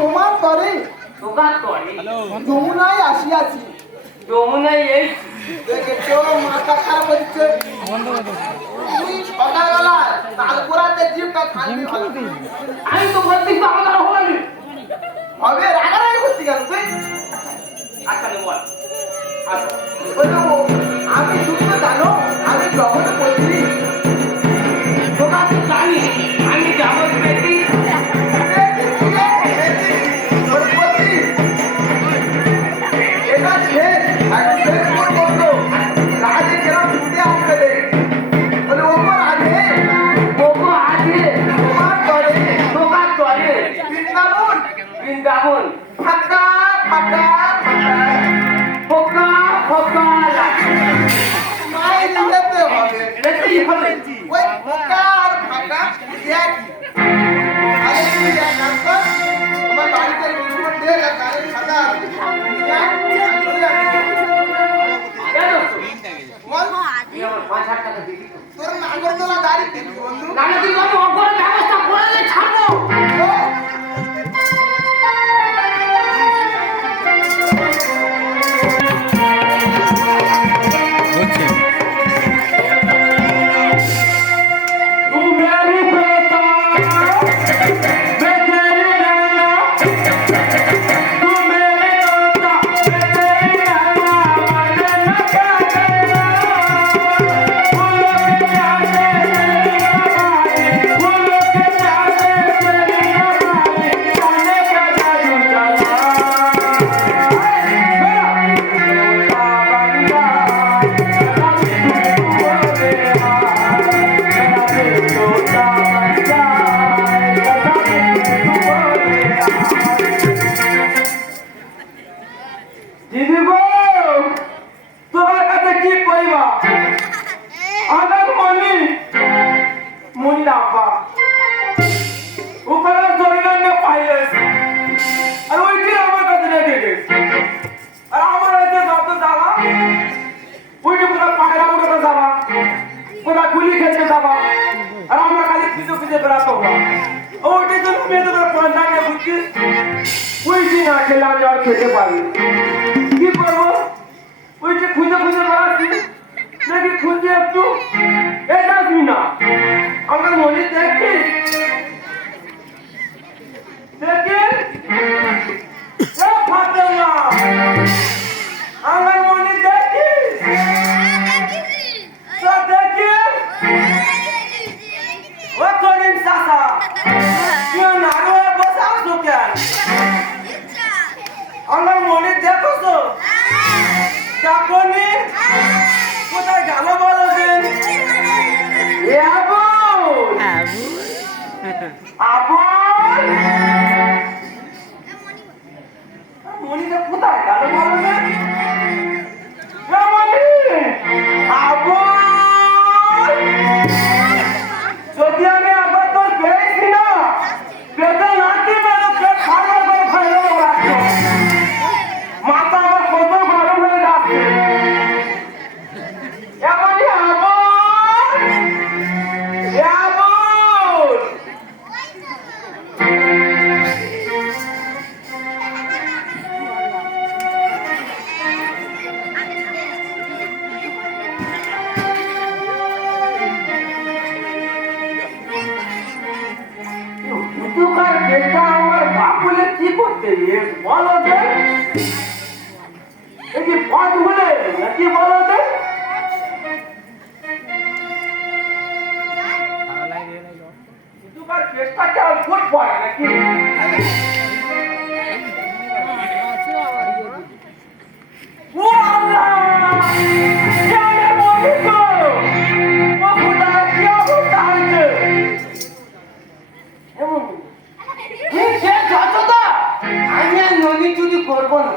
তোমার তরে তোমার তরে যমুনায় আসিয়াছি। যমুনায় এই দেখেছো মাথা খারাপ হচ্ছে। তুই সকালবেলা তালপুরাতে জিমটা থাকবি ভালো। আমি তো বলছি আমার হয়নি হবে রাগারাগি করতে গেল তুই। আচ্ছা বল আচ্ছা বললো, আমি তুমি তো জানো আমি জগতে পড়ছি। তোমার তো জানি আমি যেমন পেটি এটা শেষ এখন শেষ করবো রাজে কেরাম ছুটে আসবে রে। বলে ওপর আগে ওগো আছে তোমার তরে তোমার তরে বৃন্দাবন বৃন্দাবন ফাঁকা ফাঁকা ফাঁকা ফোকা ফোকা লাগে মায়ের দিতে হবে। দেখি হবে ওই ফাঁকা আর ফাঁকা এক আরে তুই এক কাজ কর, তোমার বাড়িতে বিস্কুট দিয়ে গাড়ি ফাঁকা আছে। কেন বল, তুই আমার 5,000 টাকা দিবি তো তোর নাগরদোলা দাড়ি দিবি বন্ধু। না না তুই আমি অগর ব্যবস্থা করলে ছাড়বো ও, तू मेरी बेटा मैं तेरी नैना तू मेरी बेटा मैं तेरी नैना मैंने न क्या करना फूलों के प्यासे तेरी हमारी फूलों के प्यासे तेरी हमारी जाने का जादू चला দিদি গো তোমার কাছে কি কইবা আমার মনি আপা উপরে জরিনা পাইলে আর ওইটি আমার কাছে রেখে গেছে আর আমার এতে যত যাওয়া ওইটি পুরো পাগলা উঠে যাওয়া পুরো গুলি খেলতে যাওয়া আর আমার খালি খুঁজে খুঁজে বেড়াতে হওয়া ওইটি জন্য মেয়ে তোমার পয়সা নিয়ে বুঝছি ওইটি না খেলে আমি আর খেতে পারি কি করবো ওইটি খুঁজে খুঁজে বেড়াচ্ছি নাকি খুঁজে একটু এটা না আমার মনে দেখি দেখি ফাতেমা আমার মনে দেখি তো দেখি ও করিম চাচা তুই নাড়ু বসে আসো কেন আমার মনে দেখছো দেখো নি কোথায় গেল বলো এ আবুল আবুল মনিটা কোথায় গেল বলো না এ মনি আবুল যদি আমি একবার তোর পেয়েছি না পেটে নাকি বেরো পেট খারাপ করে খাইলো রাখতো মাথা আমার কত গরম হয়ে যাচ্ছে এমনই আবুল এ আবুল দুকার বেটা আমার বাপুলে কি করতে বলো যে এই যে পথ বলে নাকি বলো যে দুকার বেটাকে আর ফুট পড়ে নাকি ও আল্লাহ জানে মরি তো ও খোদা কি অবস্থা হয়েছে এমন সে যতটা আমি আর ননি চুরি করবো না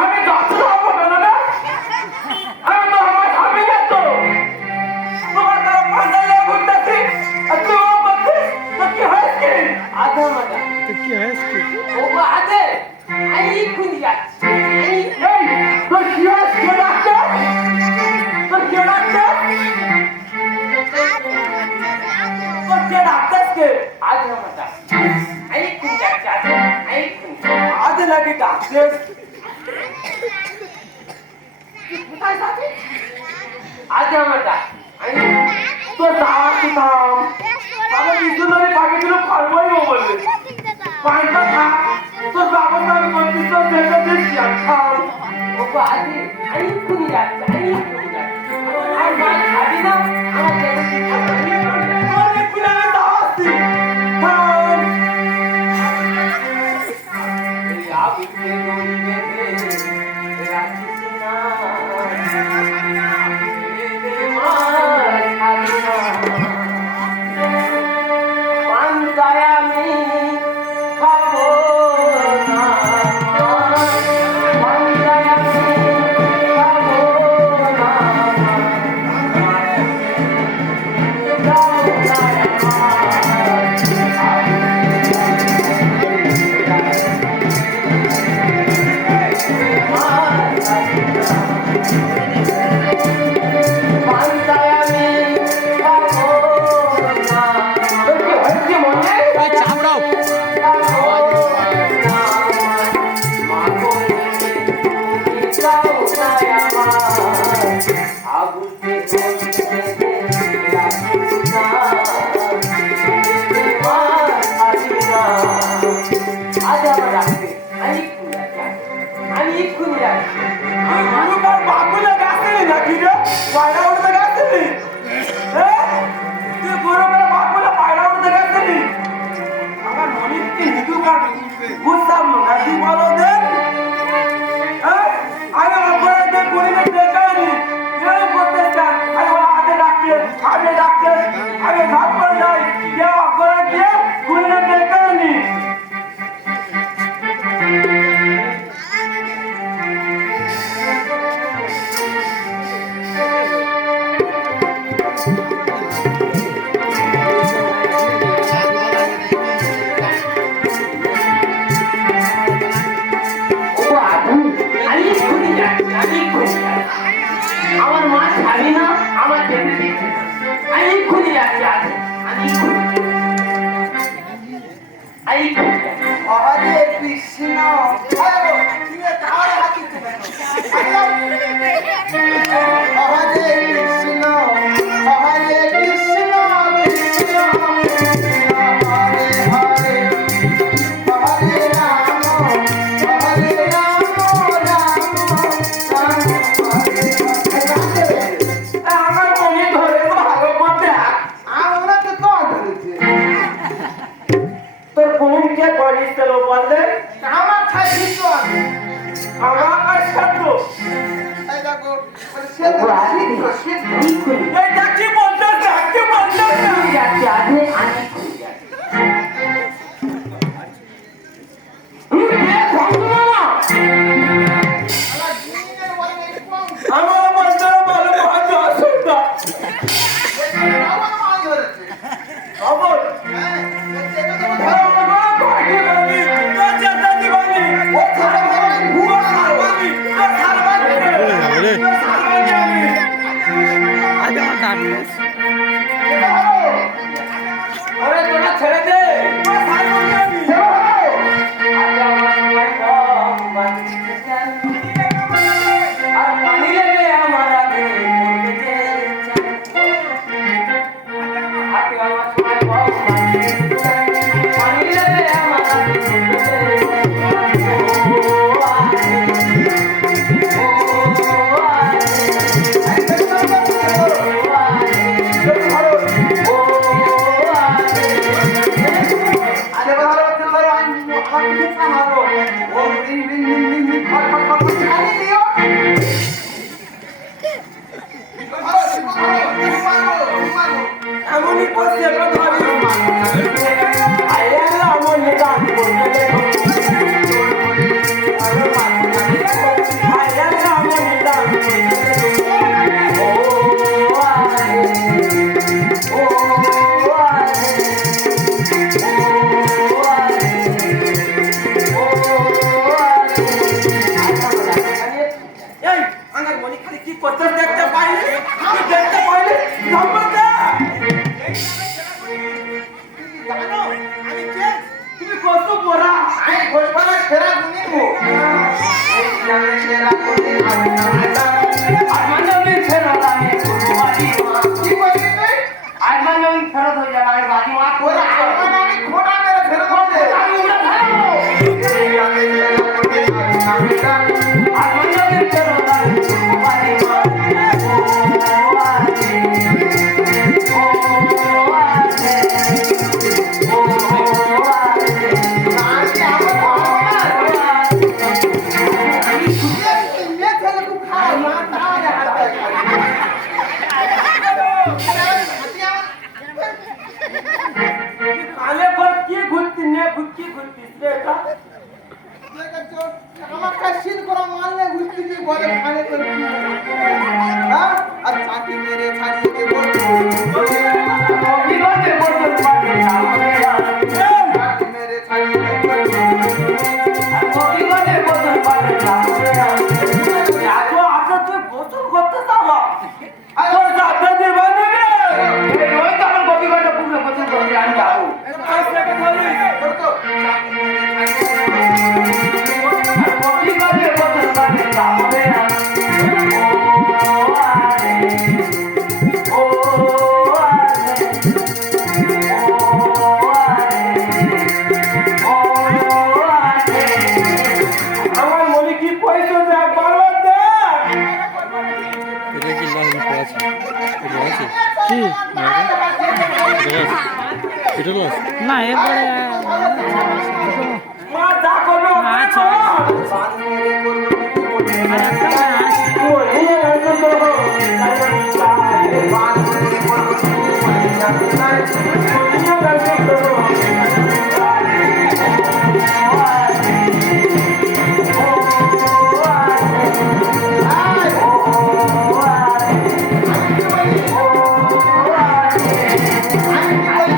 আমি যতটা হবো না আমি তো আমার স্বামী না তো তোমার তারা পাঁচালে ঘুরতেছি আর তুই করছিস তো কি হয়েছে আধা মাথা তো কি হয়েছে ও আধে আমি খুঁজি যাচ্ছি এই তো কি হয়েছে কে ডাক্তার তো কে ডাক্তার তো কে ডাক্তার কে আধা মাথা নাকি ডাকছিস? আজকে আমার ডাক তোর দাওয়া কি থাম তাহলে বিষ্ণুনদী পাখিগুলো খরবই বলবে পাঁচটা থাক তোর ব্যবস্থা আমি করছিস তো দেখে দেখছি আর থাম ওকে আজকে আমি খুনি যাচ্ছি আমি খুনি যাচ্ছি আর মা খাবি না আমার জানো আমি কে তুমি কত বড়া আই ঘোষপাড়া ফেরা তুমি দেখবো এই গ্রামে সেরা কোটি আজনা আজমান জমি ফেরত আমি বাড়ি মা কি বললি তুই আজমান জমি ফেরত হয়ে যাবে আমি বাড়ি মা ওরে আমার আমি খোটা মেরে ফেরত হবে আমি উড়ে ফেলবো এই গ্রামে সেরা কোটি আজনা আজমান জমি ফেরত আমি বাড়ি মা আমি আমার বাবা আমি শুয়ে মে ছেলে খুব খারাপ মা তাহলে হাতে কালে পর কি ঘুরতি নে কি ঘুরতিস রে এটা আমার কাছে করা মারলে বুঝতে কি বলে খানে করে হ্যাঁ আর চাকরি মেরে ছাড়িয়ে দেবো কি করতে বলতে পারবে না চাকরি মেরে ছাড়িয়ে দেবো কি করতে বলতে পারবে না এত আশা তুই গোসল করতে যাবা তোর যাত্রা দেবা নেবে ওই তো আমার কপি করতে পুরো গোসল করতে আমি যাবো করতো চাকরি মেরে ছাড়িয়ে দেবো কপি করতে বলতে পারবে যাবে না আমার মনে কি পয়সা দেখ বারবার দেখ এটা কি লাল মুখ আছে এটা আছে কি এটা লস না এবারে মা যা করবে আচ্ছা।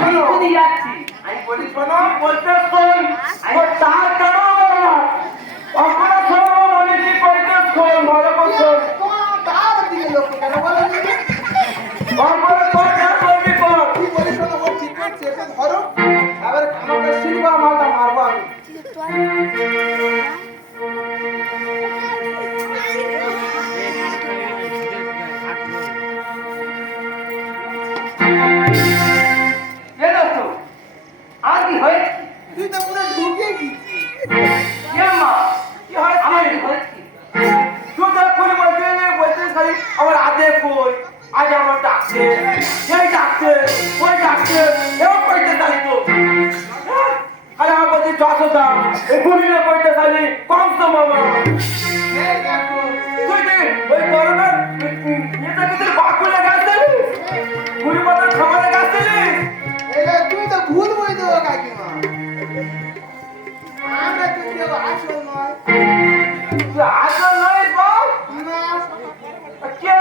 আমি বলি শোনো বলতে শোন ও তার কেন বললাম অপরা শোন মনে কি করতে শোন ভালো করে শোন তোমার তার দিকে লক্ষ্য কেন বলো অপরা তোর যা করবি কর কি বলি শোনো ও ঠিক আছে এসে ধরো এবার আমাকে শিলবা মালটা মারবো আমি এ দোস্ত আর কি হয় তুই তো পুরো ঢুকে গেছিস কে মা কি হয় আমার কি হয় তুই তো করে বলতে খালি আমার আদে কই আজ আমার ডাকছে এই ডাকছে ওই ডাকছে এও কইতে চাই তো আরে আমার বলতে যত দাম এই গুলিনে কইতে চাই কম তো মামা এই দেখো তুই কি ওই করোনার এটা কি তোর বাকুলে গেছিস গুলি পাতা খাবারে গেছিস এটা তুই তো ভুল বই দেবো কাকিমা আমরা তো কেউ আসল নয় তুই আসল নয় বাপ না কে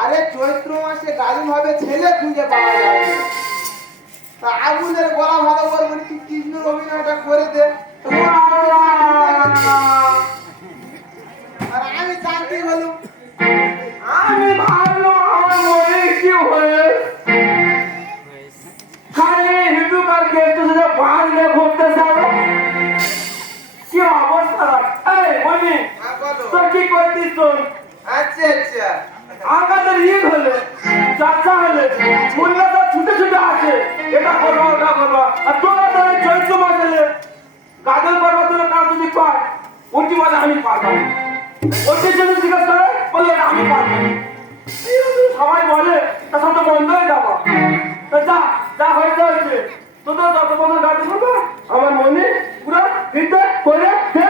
আরে চৈত্র মাসে গাজন হবে ছেলে খুঁজে পাওয়া যাবে না। তা আগুনের গলা ভালো করে বলি তুই কৃষ্ণর অভিনয়টা করে দে আর আমি শান্তি হলুম আমি ভাবলো আমার মনে কি হয়ে খালি হিন্দু কালকে একটু সেটা বাঁধলে ঘুরতে যাবো কি অবস্থা এই বলি বলো তোর কি করতিস তোর আচ্ছা আচ্ছা আগাদের ঈদ হলে চাচা হলে মুন্না তো ছুটে ছুটে আছে এটা করবো ওটা করবো আর তোরা তো এই চৈত্র মাস এলে গাজল করবো তোরা কার যদি কর ওটি বলে আমি পারবো না। ওটির জন্য জিজ্ঞেস করে বলে আমি পারবো না। এই রকম সবাই বলে তা সব তো বন্ধ হয়ে যাবো তা যা যা হয়েছে হয়েছে তোদের যত বছর গাড়ি করবো আমার মনে পুরো হৃদয় করে দে।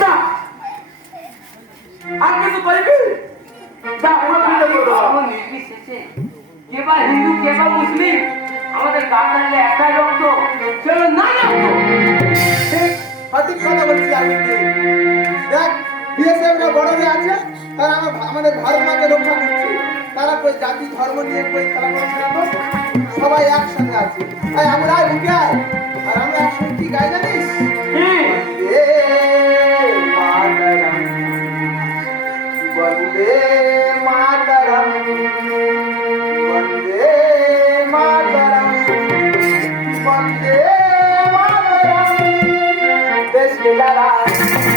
যা আর কিছু করবি যা পুরো হৃদয় করে দেবো। ধর্ম নির্বিশেষে কে বা হিন্দু কে বা মুসলিম আমাদের গাছালে একটাই রক্ত ছিল না রক্ত ঠিক সঠিক কথা বলছি আমি দেখ বিএসএফ রা বড়রে আছে তারা আমাদের ভারত মাকে রক্ষা করছে তারা কই জাতি ধর্ম নিয়ে কই খেলা করছে না তো? সবাই একসাথে আছে তাই আমরা ঢুকে আয় আর আমরা একসঙ্গে কি গাই জানিস কি? বন্দে মাতরম বন্দে মাতরম বন্দে মাতরম দেশ কে দাঁড়ায়